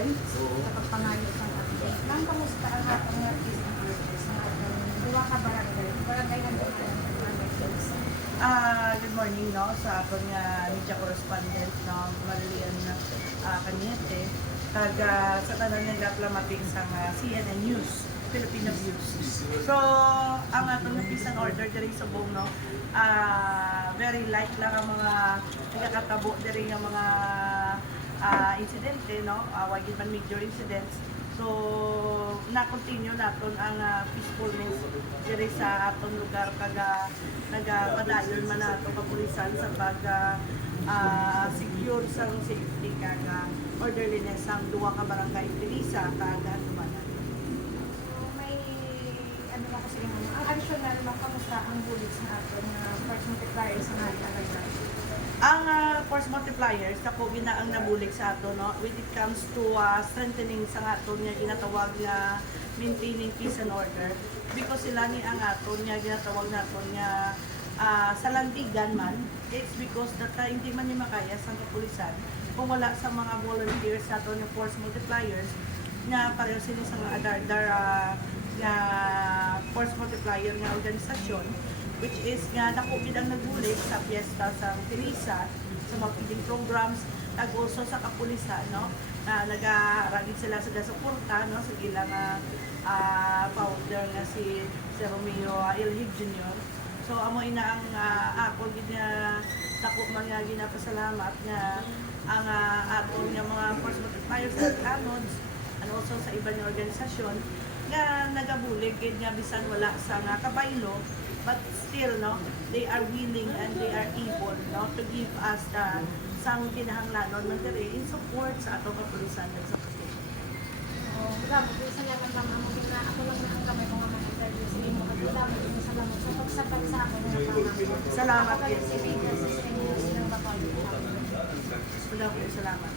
Barangay kapag pangayo sa update. Ma'am, kamusta ang atong artist ng artist sa atong duwa ka barangay? Barangay ng Good morning, no, sa akong media correspondent, no, Marian Cañete, taga sa tanan ng diplomatic sa CNN News, Filipino News. So, ang atong peace and order diri sa buong, no, very light lang ang mga nagkakatabo diri ng mga insidente, no, wag man major incidents. So, na-continue naton ang peacefulness diri sa atong lugar kaga nagapadayon man nato kapulisan sa pag secure sa safety kaga orderliness ang duwa ka barangay Pilisa kaga tumanan. So, may ano ba kasi yung ang additional lang kamusta ang bullets na aton na force multiplier sa mga talaga? Ang force multipliers na po ang nabulig sa ato, no, when it comes to strengthening sa ato niya ginatawag na maintaining peace and order, because sila ni ang ato niya ginatawag nato niya sa landigan man, it's because that hindi man ni makaya sa kapulisan kung wala sa mga volunteers sa ato yung force multipliers na pareho sila sa mga adardar na force multiplier nga organisasyon, which is nga nakupid ang nagbulig sa piyesta sa Pilisa, sa mga feeding programs, also sa kapulisan, no, na nag-aragin sila sa suporta, no, sa ilang founder nga si Romeo Ilhig Jr. So amo ina ang ako gid nga dako man nga ginapasalamat nga ang aton nga mga force multipliers at canods and also sa iba nga organisasyon nga nagabulig gid nga bisan wala sa nga kabaylo, but still, no, they are willing and they are able, no, to give us the sang kinahanglanon man diri in support sa atong kapulisan ug sa protection. Oh, grabe ko sa laman lang ang mga ako lang ang kamay ko nga mga interview sa imo at salamat din sa lamat sa pagsabat sa ako nga pamangkin. Salamat din din. si Vegas sa inyo silang bakal. Salamat.